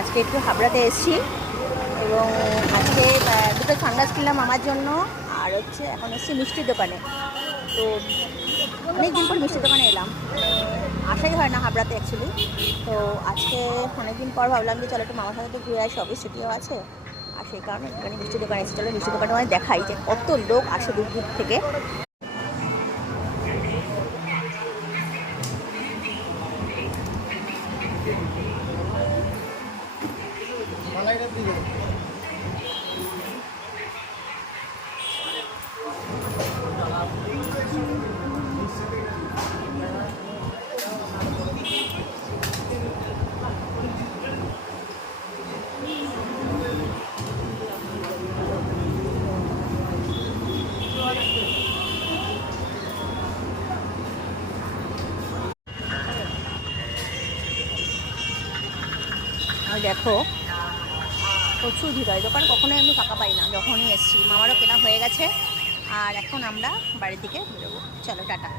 আজকে একটু হাবড়াতে এসেছি এবং আজকে দুটো সানগ্লাস কিনলাম আমার জন্য। আর হচ্ছে এখন এসেছি মিষ্টির দোকানে। তো অনেকদিন পর মিষ্টির দোকানে এলাম, আসাই হয় না হাবড়াতে অ্যাকচুয়ালি। তো আজকে অনেকদিন পর ভাবলাম যে চলো একটু মামার সাথে একটু ঘুরে আসি, অফিস ছুটিও আছে। আর সেই কারণে একটুখানি মিষ্টির দোকানে এসেছি। চলো মিষ্টির দোকানে মানে দেখাই যে কত লোক আসে দূর দূর থেকে। আর দেখো প্রচুর ভিড় হয়, দোকান কখনোই আমি ফাঁকা পাই না। যখনই এসেছি মামারও কেনা হয়ে গেছে। আর এখন আমরা বাড়ির দিকে বেরোবো। চলো টাটা।